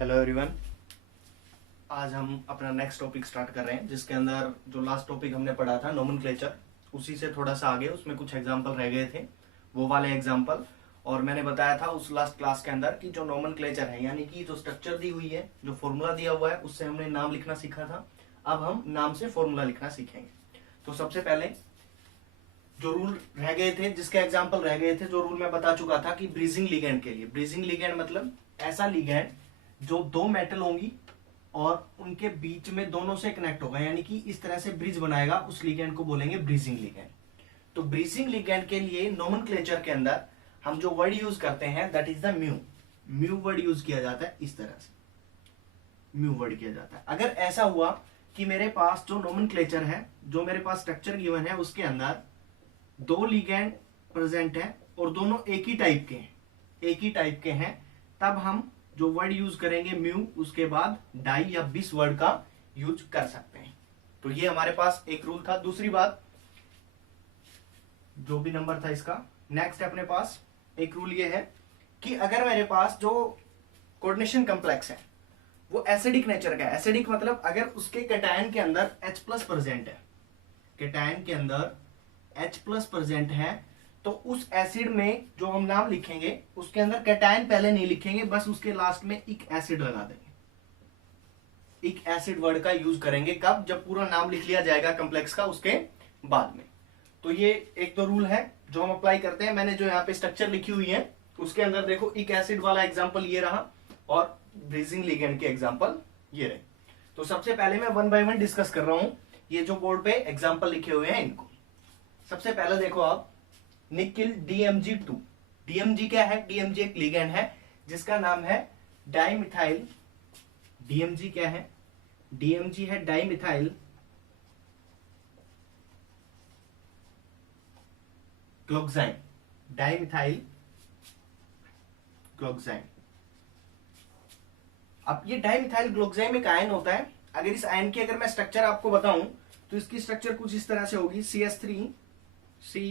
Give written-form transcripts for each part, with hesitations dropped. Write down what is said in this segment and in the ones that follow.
Hello everyone. आज हम अपना नेक्स्ट टॉपिक स्टार्ट कर रहे हैं, जिसके अंदर जो लास्ट टॉपिक हमने पढ़ा था नोमेनक्लेचर, उसी से थोड़ा सा आगे उसमें कुछ एग्जांपल रह गए थे, वो वाले एग्जांपल। और मैंने बताया था उस लास्ट क्लास के अंदर कि जो नोमेनक्लेचर है यानी कि जो स्ट्रक्चर दी हुई है, जो फॉर्मूला दिया हुआ है, उससे हमने नाम लिखना सीखा था। अब हम नाम से फॉर्मूला लिखना सीखेंगे। तो सबसे पहले जो रूल रह गए थे, जिसके एग्जाम्पल रह गए थे, जो रूल मैं बता चुका था कि ब्रीजिंग लिगेंड के लिए, ब्रीजिंग लिगेंड मतलब ऐसा लिगेंड जो दो मेटल होंगी और उनके बीच में दोनों से कनेक्ट होगा, यानी कि इस तरह से ब्रिज बनाएगा, उस लिगेंड को बोलेंगे ब्रीजिंग लिगेंड। तो ब्रीजिंग लिगेंड के लिए नोमेनक्लेचर के अंदर हम जो वर्ड यूज करते हैं that is the mu. Mu word use किया जाता है, इस तरह से म्यू वर्ड किया जाता है। अगर ऐसा हुआ कि मेरे पास जो नोमेनक्लेचर है, जो मेरे पास स्ट्रक्चर गिवन है, उसके अंदर दो लिगेंड प्रेजेंट है और दोनों एक ही टाइप के हैं, तब हम जो वर्ड यूज करेंगे म्यू, उसके बाद डाई या बिस वर्ड का यूज कर सकते हैं। तो ये हमारे पास एक रूल था। दूसरी बात, जो भी नंबर था इसका, नेक्स्ट अपने पास एक रूल ये है कि अगर मेरे पास जो कोऑर्डिनेशन कॉम्प्लेक्स है वो एसिडिक नेचर का है, एसिडिक मतलब अगर उसके कैटायन के अंदर H+ प्रेजेंट है, कैटायन के अंदर H+ प्रेजेंट है, तो उस एसिड में जो हम नाम लिखेंगे उसके अंदर कैटायन पहले नहीं लिखेंगे, बस उसके लास्ट में एक एसिड लगा देंगे। एक एसिड वर्ड का यूज करेंगे कब? जब पूरा नाम लिख लिया जाएगा कॉम्प्लेक्स का, उसके बाद में। तो ये एक तो रूल है जो हम अप्लाई करते हैं। मैंने जो यहाँ पे स्ट्रक्चर लिखी हुई है उसके अंदर देखो, एक एसिड वाला एग्जाम्पल ये रहा और ब्रीजिंग लिगेंड के एग्जाम्पल ये रहे। तो सबसे पहले मैं 1 बाय 1 डिस्कस कर रहा हूं, ये जो बोर्ड पे एग्जाम्पल लिखे हुए हैं इनको। सबसे पहले देखो आप, निकिल DMG2। DMG क्या है? DMG एक लिगेंड है जिसका नाम है डाइमिथाइल। DMG क्या है? DMG है डाइमिथाइल ग्लोक्साइन। डाइमिथाइल ग्लोक्साइन। अब ये डाइमिथाइल ग्लोक्साइन एक आयन होता है। अगर इस आयन की अगर मैं स्ट्रक्चर आपको बताऊं तो इसकी स्ट्रक्चर कुछ इस तरह से होगी, CH3 C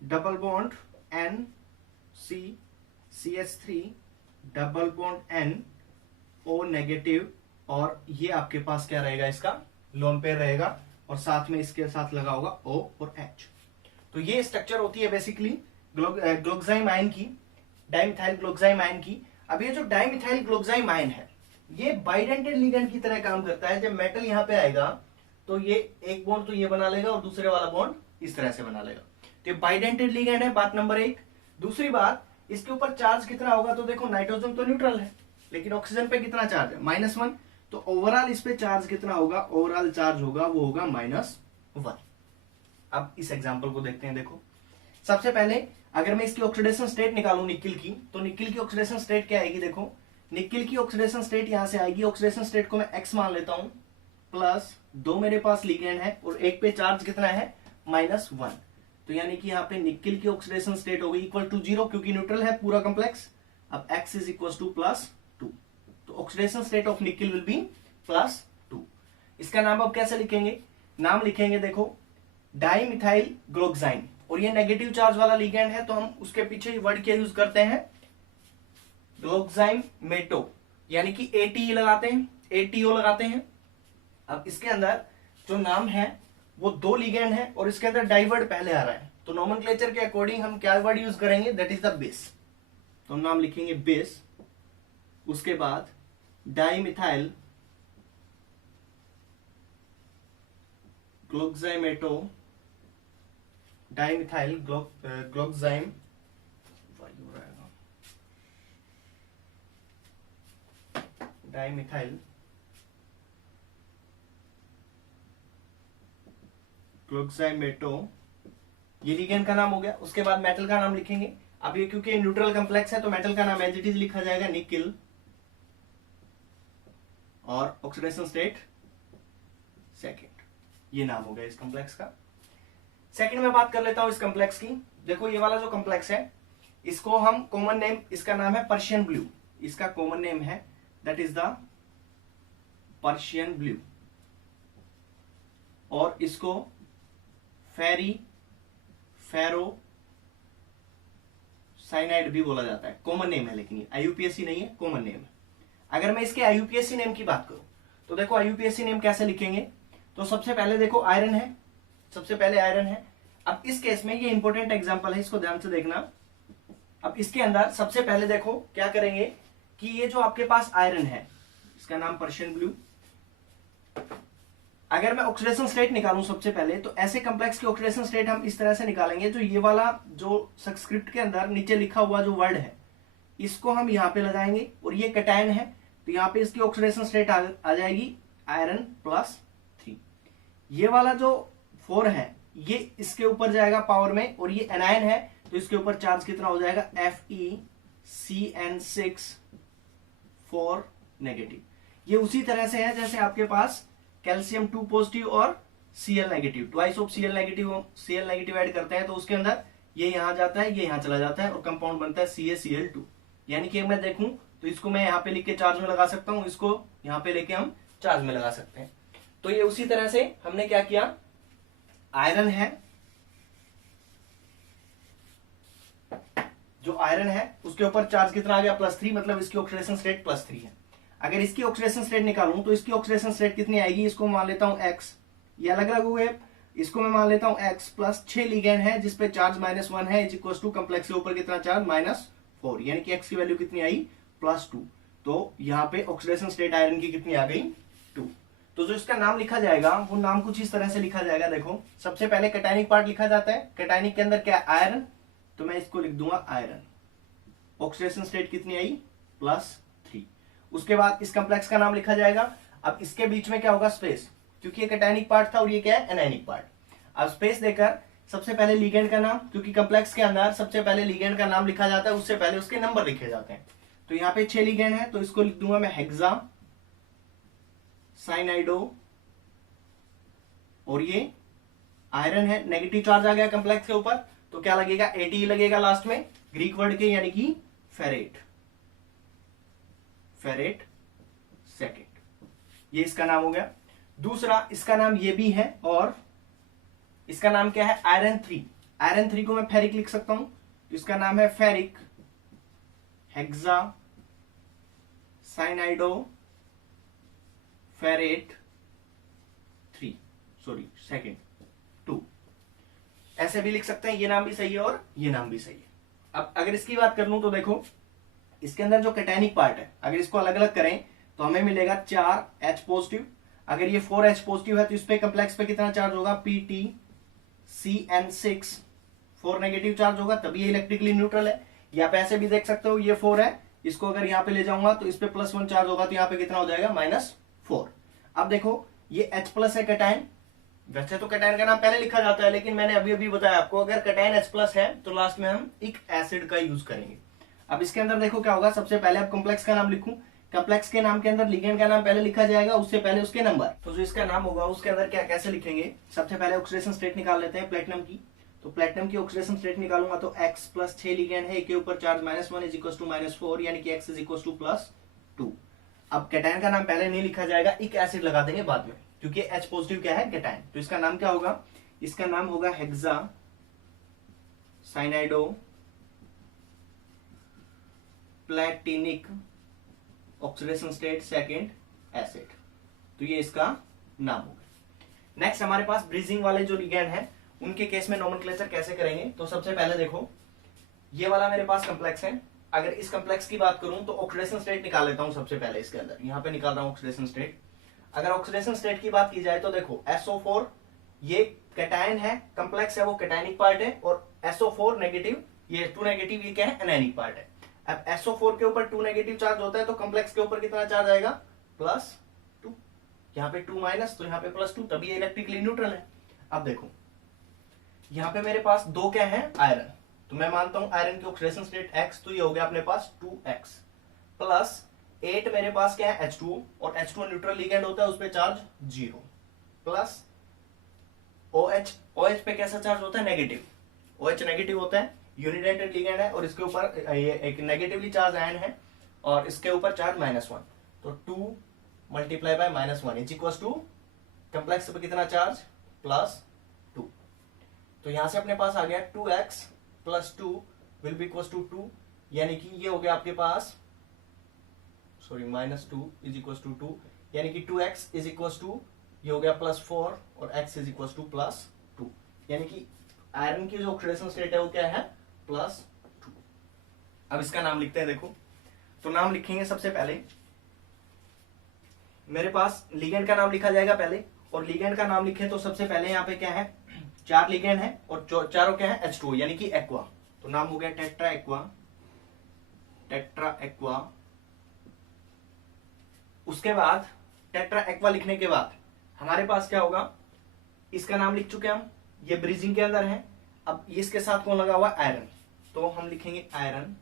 double bond N C CH3 double bond N O negative, और ये आपके पास क्या रहेगा? इसका लोन पेयर रहेगा और साथ में इसके साथ लगा होगा O और H। तो ये स्ट्रक्चर होती है बेसिकली ग्लोक्साइन आयन की, डाइमिथाइल ग्लोक्साइन आयन की। अब ये जो डाइमिथाइल ग्लोक्साइन आयन है ये बाइडेंटेड लिगेंड की तरह काम करता है। जब मेटल यहाँ पे आएगा तो ये एक बॉन्ड तो ये बना लेगा और दूसरे वाला बॉन्ड इस तरह से बना लेगा। तो ये बाइडेंटेड लिगेंड है, बात नंबर 1। दूसरी बात, इसके ऊपर चार्ज कितना होगा? तो देखो नाइट्रोजन तो न्यूट्रल है, लेकिन ऑक्सीजन पे कितना चार्ज है? -1। तो ओवरऑल इस पे चार्ज कितना होगा? ओवरऑल चार्ज होगा वो होगा -1। अब इस एग्जाम्पल को देखते हैं। देखो सबसे पहले अगर मैं इसकी ऑक्सीडेशन स्टेट निकालूं निकिल की, तो निकिल की ऑक्सीडेशन स्टेट क्या आएगी? देखो निकिल की ऑक्सीडेशन स्टेट यहां से आएगी। ऑक्सीडेशन स्टेट को मैं X मान लेता हूं, प्लस 2 मेरे पास लिगेंड है और एक पे चार्ज कितना है? -1। तो यानी कि यहाँ पे निकिल की ऑक्सीडेशन स्टेट हो गई इक्वल टू 0, क्योंकि न्यूट्रल है पूरा कॉम्प्लेक्स। अब X इज इक्वल टू +2, तो oxidation state of nickel will be +2। इसका नाम अब कैसे लिखेंगे? नाम लिखेंगे देखो डाइमिथाइल ग्लोक्साइन, और ये नेगेटिव चार्ज वाला लिगेंड है तो हम उसके पीछे वर्ड क्या यूज करते हैं? ग्लोक्साइन मेटो, यानी कि ATE लगाते हैं, ATO लगाते हैं। अब इसके अंदर जो नाम है वो दो लिगेंड है और इसके अंदर डाई वर्ड पहले आ रहा है, तो नोमेनक्लेचर के अकॉर्डिंग हम क्या वर्ड यूज करेंगे? That is the base. तो हम नाम लिखेंगे बेस, उसके बाद डाइमिथाइल ग्लोक्साइमेटो, डाइमिथाइल ग्लोक्साइम डाइमिथाइल ग्लोक्साइमेटो, ये लिगेंड का नाम हो गया। उसके बाद मेटल का नाम लिखेंगे। अब ये क्योंकि न्यूट्रल कॉम्प्लेक्स है तो मेटल का नाम एज इट इज लिखा जाएगा निकिल, और ऑक्सीडेशन स्टेट सेकंड, ये नाम हो गया इस कॉम्प्लेक्स का। सेकंड में बात कर लेता हूं इस कॉम्प्लेक्स की। देखो ये वाला जो कॉम्प्लेक्स है इसको हम कॉमन नेम, इसका नाम है पर्शियन ब्लू। इसका कॉमन नेम है that is the Persian blue, और इसको फेरो साइनाइड भी बोला जाता है। कॉमन नेम है, लेकिन ये IUPAC नहीं है, कॉमन नेम है। अगर मैं इसके आईयूपीएसी नेम की बात करूं तो देखो आईयूपीएसी नेम कैसे लिखेंगे, तो सबसे पहले देखो आयरन है, सबसे पहले आयरन है। अब इस केस में ये इंपॉर्टेंट एग्जांपल है, इसको ध्यान से देखना। अब इसके अंदर सबसे पहले देखो क्या करेंगे कि ये जो आपके पास आयरन है, इसका नाम पर्शियन ब्लू, अगर मैं ऑक्सीडेशन स्टेट निकालूं सबसे पहले, तो ऐसे कॉम्प्लेक्स की ऑक्सीडेशन स्टेट हम इस तरह से निकालेंगे, जो ये वाला जो सबस्क्रिप्ट के अंदर नीचे लिखा हुआ जो वर्ड है इसको हम यहाँ पे लगाएंगे, और ये कैटायन है तो यहाँ पे इसकी ऑक्सीडेशन स्टेट आ जाएगी आयरन +3। ये वाला जो 4 है ये इसके ऊपर जाएगा पावर में, और ये एनायन है तो इसके ऊपर चार्ज कितना हो जाएगा FeCN6 4 नेगेटिव। ये उसी तरह से है जैसे आपके पास कैल्शियम 2 पॉजिटिव और Cl negative, twice of Cl negative add करते हैं तो उसके अंदर ये यहां जाता है, ये यहां चला जाता है और कंपाउंड बनता है CaCl2। यानी कि मैं देखूं तो इसको मैं यहां पे लिख के चार्ज में लगा सकता हूं, इसको यहां पे लेके हम चार्ज में लगा सकते हैं। तो ये उसी तरह से हमने क्या किया, आयरन है, जो आयरन है उसके ऊपर चार्ज कितना आ गया +3, मतलब इसकी ऑक्सीडेशन स्टेट +3 है। अगर इसकी ऑक्सीडेशन स्टेट निकालूं तो इसकी ऑक्सीडेशन स्टेट कितनी आएगी, इसको मान लेता हूं x, ये अलग अलग हुए, इसको मैं मान लेता हूं x प्लस 6 लिगेंड है जिसपे चार्ज -1 है, इज इक्वल टू कॉम्प्लेक्स के ऊपर कितना चार्ज -4, यानी कि x की वैल्यू कितनी आई +2। तो यहाँ पे ऑक्सीडेशन स्टेट आयरन की कितनी आ गई 2। तो जो इसका नाम लिखा जाएगा वो नाम कुछ इस तरह से लिखा जाएगा। देखो सबसे पहले कैटायनिक पार्ट लिखा जाता है, कैटायनिक के अंदर क्या आयरन, तो मैं इसको लिख दूंगा आयरन, ऑक्सीडेशन स्टेट कितनी आई +3। उसके बाद इस कॉम्प्लेक्स का नाम लिखा जाएगा। अब इसके बीच में क्या होगा, स्पेस, क्योंकि ये कैटायनिक पार्ट था और ये क्या है एनायनिक पार्ट। अब स्पेस देकर सबसे पहले लिगेंड का नाम, क्योंकि कॉम्प्लेक्स के अंदर सबसे पहले लिगेंड का नाम लिखा जाता है, उससे पहले उसके नंबर लिखे जाते हैं। तो यहाँ पे 6 लिगेंड है तो इसको लिख दूंगा मैं हेक्सा साइनाइडो, और ये आयरन है, नेगेटिव चार्ज आ गया कॉम्प्लेक्स के ऊपर तो क्या लगेगा ATE लगेगा लास्ट में, ग्रीक वर्ड के, यानी कि फेरेट सेकेंड, ये इसका नाम हो गया। दूसरा इसका नाम ये भी है, और इसका नाम क्या है आयरन 3। आयरन 3 को मैं फेरिक लिख सकता हूं, तो इसका नाम है ferric hexacyanido ferrate 3, sorry second 2, ऐसे भी लिख सकते हैं, ये नाम भी सही है और ये नाम भी सही है। अब अगर इसकी बात कर लूं तो देखो इसके अंदर जो कैटायनिक पार्ट है, अगर इसको अलग अलग करें तो हमें मिलेगा 4 H पॉजिटिव। अगर ये 4 H पॉजिटिव है तो इस पे कॉम्प्लेक्स पे कितना चार्ज होगा, PtCN6 4 नेगेटिव चार्ज होगा, तभी ये इलेक्ट्रिकली न्यूट्रल है। या पे ऐसे भी देख सकते हो ये 4 है, इसको अगर यहाँ पे ले जाऊंगा तो इस पे +1 चार्ज होगा, तो यहाँ पे कितना हो जाएगा -4। अब देखो ये H+ है कैटायन, वैसे तो कैटायन का नाम पहले लिखा जाता है, लेकिन मैंने अभी अभी बताया आपको अगर कैटायन H+ है तो लास्ट में हम एक एसिड का यूज करेंगे। अब इसके अंदर देखो क्या होगा, सबसे पहले अब कॉम्प्लेक्स का नाम लिखूं, कॉम्प्लेक्स के नाम के अंदर लिगेंड का नाम पहले लिखा जाएगा, उससे पहले उसके नंबर। तो जो इसका नाम होगा उसके अंदर क्या कैसे लिखेंगे, सबसे पहले ऑक्सीडेशन स्टेट निकाल लेते हैं प्लेटिनम की। तो प्लेटिनम की ऑक्सीडेशन स्टेट निकालूंगा तो x + 6 लिगेंड है, के ऊपर चार्ज -1 इज इक्वल टू -4, यानी कि x इज इक्वल टू +2। अब कैटायन का नाम पहले नहीं लिखा जाएगा, एक एसिड लगा देंगे बाद में, क्योंकि H पॉजिटिव क्या है कैटायन। तो इसका नाम क्या होगा, इसका नाम होगा hexacyanido platinic oxidation state second acid. तो ये इसका नाम होगा। नेक्स्ट हमारे पास ब्रीजिंग वाले जो लिगेंड है उनके केस में नोमेनक्लेचर कैसे करेंगे, तो सबसे पहले देखो ये वाला मेरे पास कॉम्प्लेक्स है, अगर इस कॉम्प्लेक्स की बात करूं तो ऑक्सीडेशन स्टेट निकाल लेता हूं सबसे पहले इसके अंदर, यहां पे निकाल रहा हूं ऑक्सीडेशन स्टेट। अगर ऑक्सीडेशन स्टेट की बात की जाए तो देखो SO4 ये कैटायन है, कॉम्प्लेक्स है वो कैटायनिक पार्ट है, और SO4 नेगेटिव, ये 2 नेगेटिव, ये क्या है एनायनिक पार्ट है। अब SO4 के ऊपर 2 नेगेटिव चार्ज होता है तो कॉम्प्लेक्स के ऊपर कितना चार्ज आएगा +2, यहाँ पे 2 - तो यहाँ पे +2, तभी ये इलेक्ट्रिकली न्यूट्रल है। अब देखो यहाँ पे मेरे पास 2 क्या है आयरन, तो मैं मानता हूं आयरन की ऑक्सीडेशन स्टेट X, तो ये हो गया अपने पास 2x प्लस 8 मेरे पास क्या है H2, और H2 न्यूट्रल लिगेंड होता है, उस पे चार्ज 0, प्लस OH पे कैसा चार्ज होता है नेगेटिव, OH नेगेटिव होता है, यूनिडेंटेड लिगेंड है, और इसके ऊपर ये एक नेगेटिवली चार्ज आयन है और इसके ऊपर चार्ज -1, तो 2 × -1 इज इक्वल टू कॉम्प्लेक्स पे कितना चार्ज +2। तो यहां से अपने पास आ गया 2x + 2 will be equal to 2, यानी कि ये हो गया आपके पास सॉरी -2 यानी कि 2x इज इक्वल टू, ये हो गया +4 और x इज इक्वल टू +2, यानी कि आयरन की जो ऑक्सीडेशन स्टेट है वो क्या है, +2। अब इसका नाम लिखते हैं। देखो तो नाम लिखेंगे सबसे पहले, मेरे पास लिगेंड का नाम लिखा जाएगा पहले, और लिगेंड का नाम लिखे तो सबसे पहले यहाँ पे क्या है, 4 लिगेंड है और चारों क्या है, H2 यानी कि एक्वा। तो नाम हो गया टेट्रा एक्वा, टेट्रा एक्वा। उसके बाद टेट्रा एक्वा लिखने के बाद हमारे पास क्या होगा, इसका नाम लिख चुके हम, ये ब्रीजिंग के अंदर है। अब इसके साथ कौन लगा हुआ, आयरन, तो हम लिखेंगे आयरन,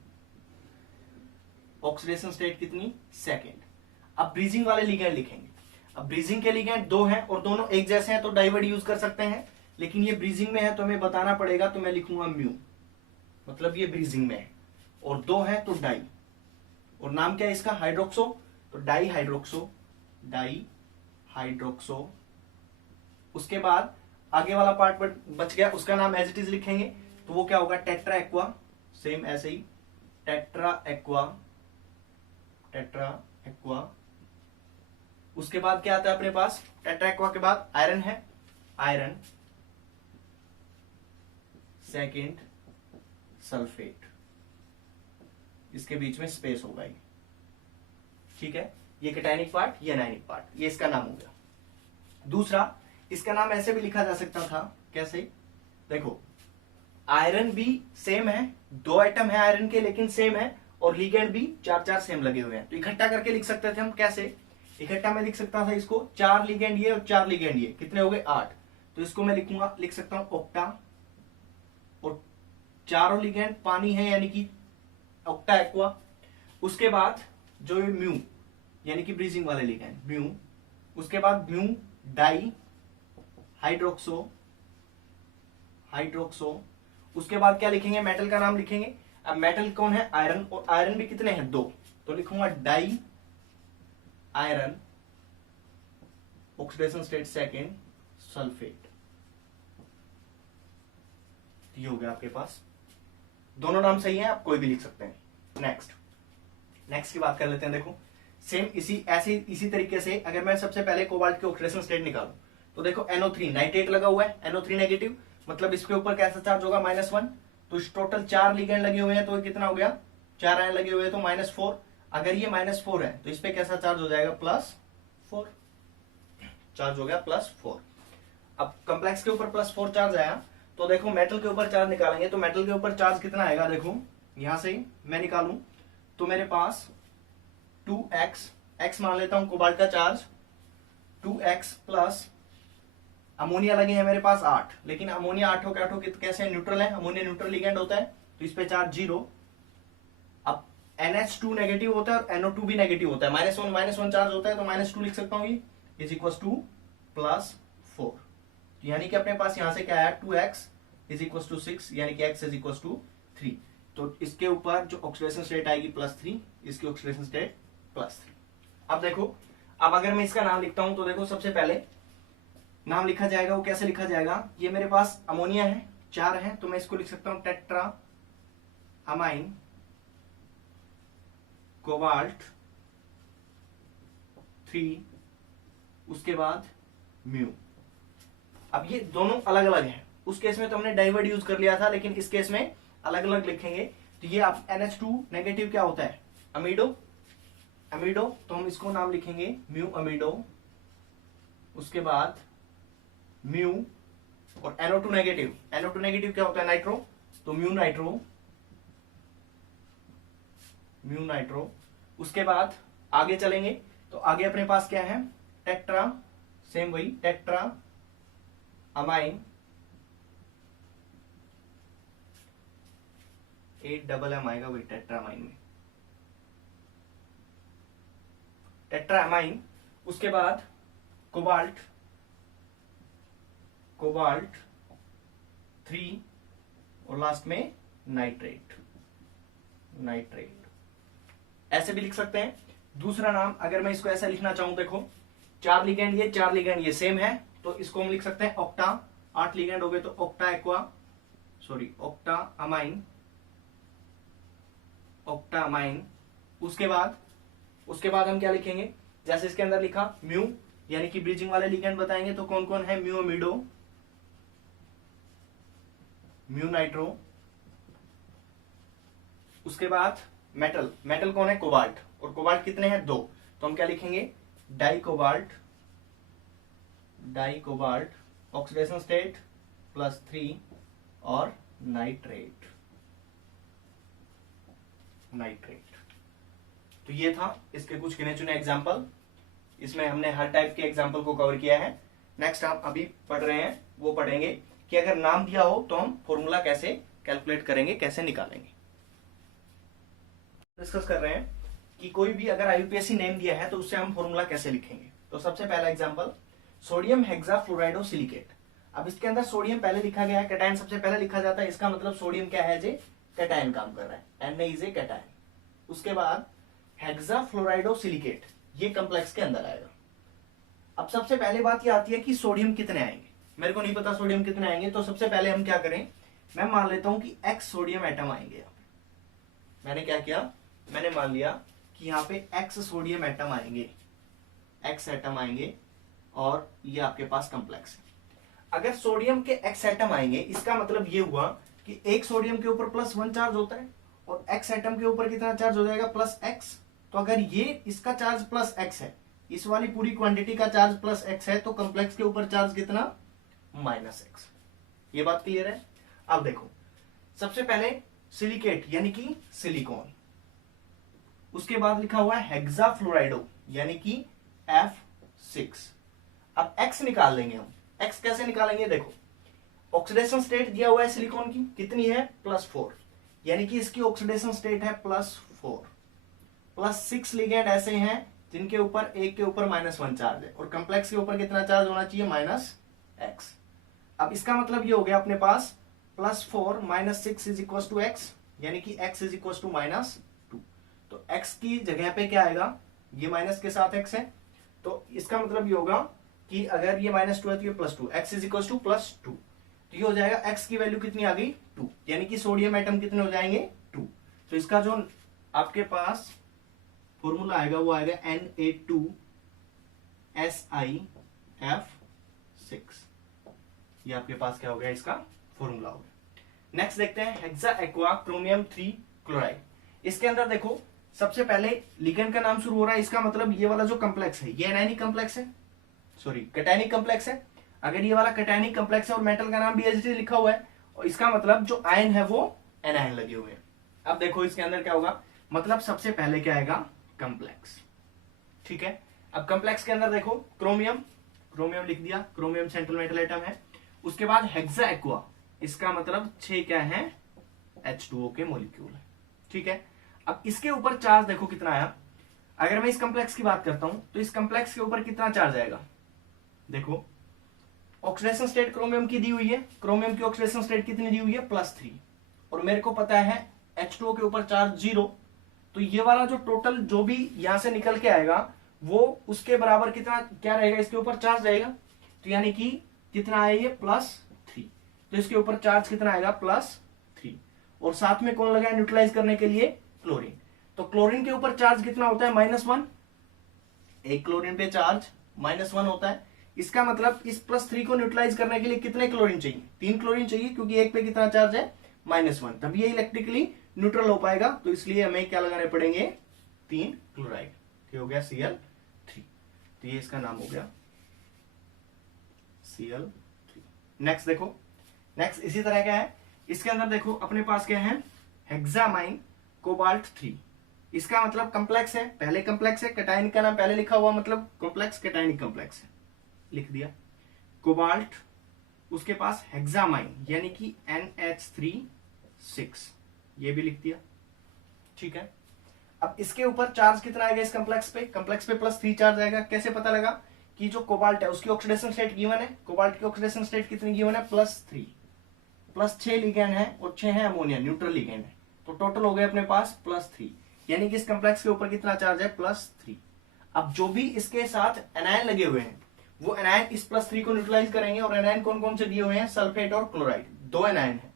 ऑक्सीडेशन स्टेट कितनी, सेकेंड। अब ब्रीजिंग वाले लिगेंड लिखेंगे। अब ब्रीजिंग के लिगेंड 2 हैं और दोनों एक जैसे हैं तो डाइवर्ड यूज कर सकते हैं, लेकिन ये ब्रीजिंग में है तो हमें बताना पड़ेगा, तो मैं लिखूंगा म्यू, मतलब ये ब्रीजिंग में है, और 2 है तो डाई, और नाम क्या है इसका, हाइड्रोक्सो, तो डाई हाइड्रोक्सो, डाई हाइड्रोक्सो। उसके बाद आगे वाला पार्ट बच गया, उसका नाम एज इट इज लिखेंगे, तो वो क्या होगा, टेट्रा एक्वा, सेम ऐसे ही टेट्रा एक्वा, टेट्रा एक्वा। उसके बाद क्या आता है अपने पास, टेट्रा एक्वा के बाद आयरन है, आयरन सेकेंड सल्फेट, इसके बीच में स्पेस होगा ये, ठीक है। ये कैटायनिक पार्ट, ये एनायनिक पार्ट, ये इसका नाम हो गया। दूसरा, इसका नाम ऐसे भी लिखा जा सकता था, कैसे, देखो आयरन भी सेम है, 2 आइटम है आयरन के लेकिन सेम है, और लिगेंड भी 4 सेम लगे हुए हैं, तो इकट्ठा करके लिख सकते थे हम। कैसे इकट्ठा में लिख सकता था इसको, 4 लिगेंड ये और 4 लिगेंड ये, कितने हो गए, 8। तो इसको मैं लिखूंगा, लिख सकता हूं ऑक्टा, और चारों लिगेंड पानी है यानी कि ऑक्टा एक्वा। उसके बाद जो म्यू यानी कि ब्रीजिंग वाले लिगेंड म्यू, उसके बाद म्यू डाई हाइड्रोक्सो, हाइड्रोक्सो। उसके बाद क्या लिखेंगे, मेटल का नाम लिखेंगे। अब मेटल कौन है, आयरन, और आयरन भी कितने हैं, 2, तो लिखूंगा di iron, oxidation state second sulphate. ये हो गया आपके पास, दोनों नाम सही हैं, आप कोई भी लिख सकते हैं। नेक्स्ट की बात कर लेते हैं। देखो सेम इसी तरीके से अगर मैं सबसे पहले कोबाल्ट की ऑक्सीडेशन स्टेट निकालूं, तो देखो NO3 नाइट्रेट लगा हुआ है, NO3 नेगेटिव, मतलब इसके ऊपर कैसा चार्ज होगा, -1। तो टोटल 4 लिगेंड लगे हुए हैं, तो कितना हो गया, 4 आयन लगे हुए हैं, तो -4। अगर ये -4 है तो इस पे कैसा चार्ज हो जाएगा, +4 चार्ज हो गया, +4। अब कॉम्प्लेक्स के ऊपर +4 चार्ज आया, तो देखो मेटल के ऊपर चार्ज निकालेंगे, तो मेटल के ऊपर चार्ज कितना आएगा, देखो यहां से मैं निकालूं तो मेरे पास 2x, x मान लेता हूं कोबाल्ट का चार्ज, 2x प्लस अमोनिया लगे हैं मेरे पास 8, लेकिन अमोनिया 8 के 8 कैसे न्यूट्रल है, अमोनिया न्यूट्रल लिगेंड होता है, तो इस पे चार्ज 0। अब NH2 नेगेटिव होता है और NO2 भी नेगेटिव होता है, -1 चार्ज होता है, तो -2 लिख सकता हूँ, ये इज इक्वल टू +4। यानी कि अपने पास यहां से क्या है, 2x इज इक्वल टू 6, यानी कि x इज इक्वल टू 3। तो इसके ऊपर जो ऑक्सीडेशन स्टेट आएगी +3, इसकी ऑक्सीडेशन स्टेट +3। अब देखो, अब अगर मैं इसका नाम लिखता हूं तो देखो सबसे पहले नाम लिखा जाएगा, वो कैसे लिखा जाएगा, ये मेरे पास अमोनिया है, 4 है, तो मैं इसको लिख सकता हूं टेट्रा अमाइन कोबाल्ट 3, उसके बाद म्यू। अब ये दोनों अलग अलग हैं, उस केस में तो हमने डाइवर्ड यूज कर लिया था, लेकिन इस केस में अलग अलग लिखेंगे। तो ये आप NH2 नेगेटिव क्या होता है, अमीडो, अमीडो, तो हम इसको नाम लिखेंगे म्यू अमीडो। उसके बाद म्यू, और NO2 नेगेटिव, NO2 नेगेटिव क्या होता है, नाइट्रो, तो म्यू नाइट्रो, म्यू नाइट्रो। उसके बाद आगे चलेंगे, तो आगे अपने पास क्या है, टेट्रा, सेम वही टेट्रा अमाइन 8 आएगा वही टेट्रा अमाइन में, टेट्रा अमाइन। उसके बाद कोबाल्ट, कोबाल्ट 3, और लास्ट में नाइट्रेट, नाइट्रेट ऐसे भी लिख सकते हैं। दूसरा नाम अगर मैं इसको ऐसा लिखना चाहूं, देखो 4 लिगेंड ये, 4 लिगेंड ये सेम है, तो इसको हम लिख सकते हैं ऑक्टा, 8 लिगेंड हो गए तो octa aqua, sorry octa amine, octa amine. उसके बाद उसके बाद हम क्या लिखेंगे, जैसे इसके अंदर लिखा म्यू, यानी कि ब्रिजिंग वाले लिगेंड बताएंगे तो कौन कौन है, म्यू अमीडो, म्यू नाइट्रो। उसके बाद मेटल, मेटल कौन है, कोबाल्ट, और कोबाल्ट कितने हैं, 2, तो हम क्या लिखेंगे, di cobalt, di cobalt, oxidation state +3 और नाइट्रेट, नाइट्रेट। तो ये था इसके कुछ गिने चुने एग्जाम्पल, इसमें हमने हर टाइप के एग्जाम्पल को कवर किया है। नेक्स्ट हम अभी पढ़ रहे हैं वो पढ़ेंगे कि अगर नाम दिया हो तो हम फॉर्मूला कैसे कैलकुलेट करेंगे, कैसे निकालेंगे। डिस्कस कर रहे हैं कि कोई भी अगर आईयूपीएससी नेम दिया है तो उससे हम फॉर्मूला कैसे लिखेंगे। तो सबसे पहला एग्जांपल, सोडियम हेक्साफ्लोराइडोसिलिकेट। अब इसके अंदर सोडियम पहले लिखा गया है, कैटायन सबसे पहले लिखा जाता है, इसका मतलब सोडियम क्या है, जे कैटायन काम कर रहा है, Na इज ए कैटायन। उसके बाद हेक्साफ्लोराइडोसिलिकेट, ये कॉम्प्लेक्स के अंदर आएगा। अब सबसे पहले बात ये आती है कि सोडियम कितने आएंगे, मेरे को नहीं पता सोडियम कितने आएंगे, तो सबसे पहले हम क्या करें, मैं मान लेता हूं कि x सोडियम एटम आएंगे। यहाँ पे मैंने क्या किया, मैंने मान लिया कि यहाँ पे x सोडियम एटम आएंगे, x एटम आएंगे, और ये आपके पास कॉम्प्लेक्स है। अगर सोडियम के x एटम आएंगे, इसका मतलब ये हुआ कि एक सोडियम के ऊपर +1 चार्ज होता है, और x एटम के ऊपर कितना चार्ज हो जाएगा, +x। तो अगर ये इसका चार्ज +x है, इस वाली पूरी क्वांटिटी का चार्ज +x है, तो कॉम्प्लेक्स के ऊपर चार्ज कितना, -x। ये बात क्लियर है। अब देखो, सबसे पहले सिलिकेट यानी कि सिलिकॉन, उसके बाद लिखा हुआ है हेक्साफ्लोराइडो यानी कि F6। अब x निकाल लेंगे हम, x कैसे निकालेंगे, देखो ऑक्सीडेशन स्टेट दिया हुआ है सिलिकॉन की, कितनी है, +4, यानी कि इसकी ऑक्सीडेशन स्टेट है +4। +6 लिगेंड ऐसे हैं जिनके ऊपर एक के ऊपर -1 चार्ज है, और कॉम्प्लेक्स के ऊपर कितना चार्ज होना चाहिए, -x। अब इसका मतलब ये हो गया अपने पास +4 -6 इज इक्वल टू x, यानी कि x इज इक्वल टू -2। तो x की जगह पे क्या आएगा, ये माइनस के साथ x है, तो इसका मतलब ये होगा कि अगर ये -2 है तो ये +2, x इज इक्वल टू +2। तो ये हो जाएगा, x की वैल्यू कितनी आ गई, 2, यानी कि सोडियम एटम कितने हो जाएंगे, 2। तो इसका जो आपके पास फॉर्मूला आएगा वो आएगा Na2SiF6। ये आपके पास क्या हो गया, इसका फॉर्मूला हो गया। नेक्स्ट देखते हैं हेक्सा एक्वा क्रोमियम 3 क्लोराइड। इसके अंदर देखो, सबसे पहले लिगेंड का नाम शुरू हो रहा है, इसका मतलब ये वाला जो कॉम्प्लेक्स है ये एनायनिक कॉम्प्लेक्स है, सॉरी कैटायनिक कॉम्प्लेक्स है। अगर ये वाला कैटायनिक कॉम्प्लेक्स है और मेटल का नाम भी एच लिखा हुआ है, और इसका मतलब जो आयन है वो एनायन लगे हुए हैं। अब देखो इसके अंदर क्या होगा, मतलब सबसे पहले क्या आएगा, कॉम्प्लेक्स, ठीक है। अब कॉम्प्लेक्स के अंदर देखो क्रोमियम, क्रोमियम लिख दिया, क्रोमियम सेंट्रल मेटल एटम है। उसके बाद हेक्सा एक्वा, इसका मतलब 6 क्या है, H2O के मॉलिक्यूल है, ठीक है। अब इसके ऊपर चार्ज देखो कितना आया, अगर मैं इस कॉम्प्लेक्स की बात करता हूं तो इस कॉम्प्लेक्स के ऊपर कितना चार्ज आएगा, देखो ऑक्सीडेशन स्टेट क्रोमियम की दी हुई है, क्रोमियम की ऑक्सीडेशन स्टेट कितनी दी हुई है, +3, और मेरे को पता है H2O के ऊपर चार्ज 0, तो ये वाला जो टोटल जो भी यहां से निकल के आएगा वो उसके बराबर कितना क्या रहेगा, इसके ऊपर चार्ज रहेगा। तो यानी कि कितना आया ये, +3, तो इसके ऊपर चार्ज कितना आएगा, +3, और साथ में कौन लगा है न्यूट्रलाइज करने के लिए, क्लोरीन। तो क्लोरीन के ऊपर चार्ज कितना होता है, -1, एक क्लोरीन पे चार्ज -1 होता है। इसका मतलब इस +3 को न्यूट्रलाइज करने के लिए कितने क्लोरीन चाहिए, 3 क्लोरीन चाहिए, क्योंकि एक पे कितना चार्ज है, -1, तभी ये इलेक्ट्रिकली न्यूट्रल हो पाएगा। तो इसलिए हमें क्या लगाने पड़ेंगे, 3 क्लोराइड, ये हो गया Cl3। तो ये इसका नाम हो गया Cl3। नेक्स्ट देखो, नेक्स्ट इसी तरह का है, इसके अंदर देखो अपने पास क्या है, हेक्सामाइन कोबाल्ट 3। इसका मतलब कॉम्प्लेक्स है, पहले कॉम्प्लेक्स है, कैटायन का नाम पहले लिखा हुआ, मतलब कॉम्प्लेक्स कैटायनिक कॉम्प्लेक्स है, लिख दिया कोबाल्ट। उसके पास हेक्सामाइन यानी कि NH3 6, ये भी लिख दिया, ठीक है। अब इसके ऊपर चार्ज कितना आएगा, इस कॉम्प्लेक्स पे, कॉम्प्लेक्स पे +3 चार्ज आएगा। कैसे पता लगा कि जो कोबाल्ट है उसकी ऑक्सीडेशन स्टेट गिवन है, कोबाल्ट की ऑक्सीडेशन स्टेट कितनी गिवन है, +3, +6 लिगेंड है और 6 है अमोनिया, न्यूट्रल लिगेंड है, तो टोटल हो गए अपने पास +3, यानी कि इस कॉम्प्लेक्स के ऊपर कितना चार्ज है, +3। अब जो भी इसके साथ एनायन लगे हुए हैं वो एनायन इस +3 को न्यूट्रलाइज करेंगे, और एनायन कौन कौन से दिए हुए हैं, सल्फेट और क्लोराइड, 2 एनायन है।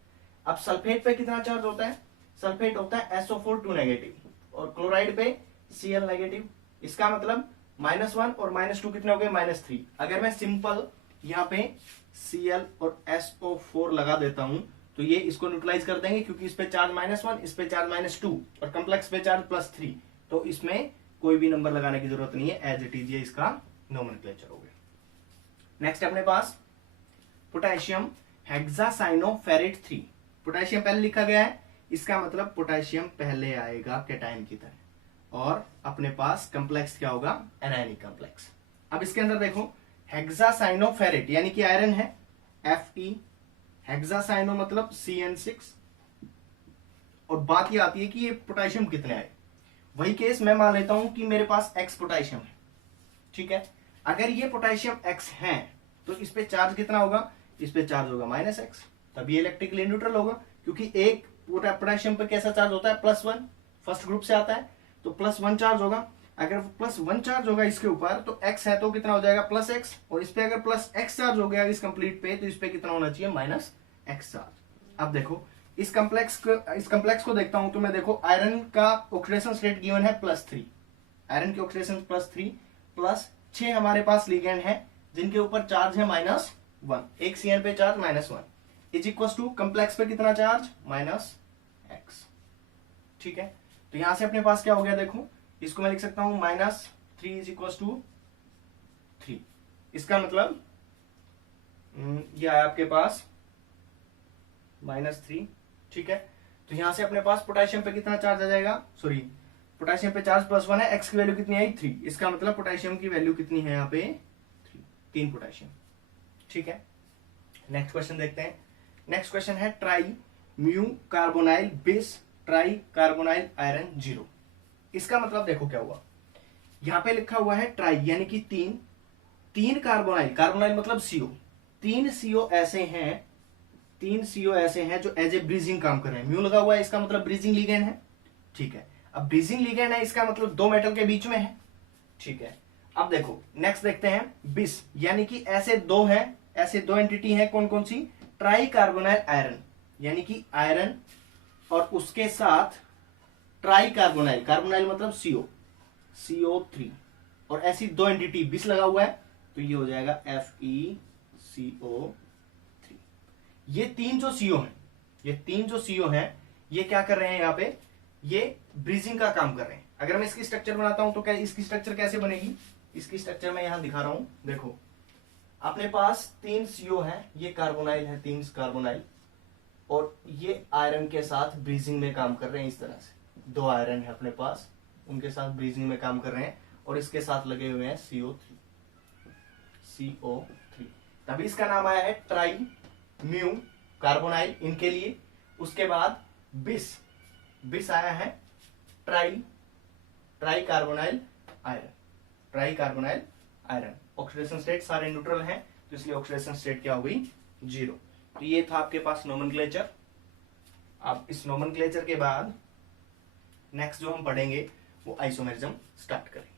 अब सल्फेट पे कितना चार्ज होता है, सल्फेट होता है SO4 2 नेगेटिव, और क्लोराइड पे Cl नेगेटिव, इसका मतलब -1 और -2 कितने हो गए, -3। अगर मैं सिंपल यहाँ पे Cl और SO4 लगा देता हूं तो ये इसको न्यूट्रलाइज कर देंगे, क्योंकि इस पे चार्ज -1, इस पे चार्ज -2 और कम्प्लेक्स पे चार्ज +3, तो इसमें कोई भी नंबर लगाने की जरूरत नहीं है, एज इट इज ये इसका नोमेनक्लेचर हो गया। नेक्स्ट अपने पास पोटेशियम हेक्सासाइनोफेरेट 3। पोटेशियम पहले लिखा गया है, इसका मतलब पोटेशियम पहले आएगा कैटायन की तरह, और अपने पास कम्प्लेक्स क्या होगा, एनायनिक कम्प्लेक्स। अब इसके अंदर देखो हेक्सासाइनोफेरेट यानी कि आयरन है Fe, हेक्सासाइनो मतलब CN6, और बात ये आती है कि ये पोटेशियम कितने आए। वही केस मैं मान लेता हूं कि मेरे पास X पोटेशियम है, ठीक है। अगर ये पोटेशियम X है तो इस पे चार्ज कितना होगा, इस पे चार्ज होगा -X, तभी इलेक्ट्रिकली न्यूट्रल होगा, क्योंकि एक पोटेशियम पे कैसा चार्ज होता है, +1, फर्स्ट ग्रुप से आता है, तो +1 चार्ज होगा। अगर +1 चार्ज होगा इसके ऊपर तो X है तो कितना हो जाएगा, +X, और इस पे अगर +X चार्ज हो गया इस कंप्लीट पे तो इस पे कितना होना चाहिए, -X चार्ज। अब देखो इस कम्प्लेक्स को देखता हूं तो मैं देखो आयरन का ऑक्सीडेशन स्टेट गिवन है +3, आयरन की ऑक्सीडेशन +3 +6 हमारे पास लिगेंड है जिनके ऊपर चार्ज है -1, एक CN पे charge -1 is equal to complex पे कितना चार्ज, -X, ठीक है। तो यहां से अपने पास क्या हो गया, देखो इसको मैं लिख सकता हूं -3 इज इक्वल टू 3। इसका मतलब ये आया आपके पास -3, ठीक है। तो यहां से अपने पास पोटेशियम पे कितना चार्ज आ जाएगा, सॉरी पोटेशियम पे चार्ज +1 है, X की वैल्यू कितनी आई, 3। इसका मतलब पोटेशियम की वैल्यू कितनी है यहाँ पे, 3 पोटेशियम, ठीक है। नेक्स्ट क्वेश्चन देखते हैं। नेक्स्ट क्वेश्चन है ट्राई म्यू कार्बोनाइल बिस ट्राई कार्बोनाइल आयरन 0। इसका मतलब देखो क्या हुआ, यहां पे लिखा हुआ है ट्राई यानी कि तीन कार्बोनाइल, कार्बोनाइल मतलब CO, 3 CO ऐसे हैं, 3 CO ऐसे हैं जो एज ए ब्रीजिंग काम कर रहे हैं। म्यू लगा हुआ है इसका मतलब ब्रीजिंग लिगेंड है, ठीक है। अब ब्रीजिंग लिगेंड है इसका मतलब 2 मेटल के बीच में है, ठीक है। अब देखो नेक्स्ट देखते हैं बिस यानी कि ऐसे 2 हैं, ऐसे 2 एंटिटी हैं, कौन कौन सी, ट्राई कार्बोनाइल आयरन यानी कि आयरन और उसके साथ ट्राई कार्बोनाइल, कार्बोनाइल मतलब CO3, और ऐसी 2 एंटिटी बिस लगा हुआ है तो ये हो जाएगा FeCO3। ये 3 जो CO हैं, ये 3 जो CO हैं ये क्या कर रहे हैं, यहाँ पे ये ब्रीजिंग का काम कर रहे हैं। अगर मैं इसकी स्ट्रक्चर बनाता हूं तो क्या इसकी स्ट्रक्चर कैसे बनेगी, इसकी स्ट्रक्चर मैं यहां दिखा रहा हूं, देखो अपने पास 3 CO है, ये कार्बोनाइल है, 3 कार्बोनाइल, और ये आयरन के साथ ब्रीजिंग में काम कर रहे हैं। इस तरह से 2 आयरन है अपने पास, उनके साथ ब्रीजिंग में काम कर रहे हैं, और इसके साथ लगे हुए हैं CO3, तभी इसका नाम आया है ट्राई म्यू कार्बोनाइल इनके लिए। उसके बाद बिस आया है try carbonyl iron, oxidation state सारे न्यूट्रल हैं तो इसलिए ऑक्सीडेशन स्टेट क्या हो गई, 0। तो ये था आपके पास नोमेनक्लेचर। अब इस नोमेनक्लेचर के बाद नेक्स्ट जो हम पढ़ेंगे वो आइसोमेरिज्म स्टार्ट करेंगे।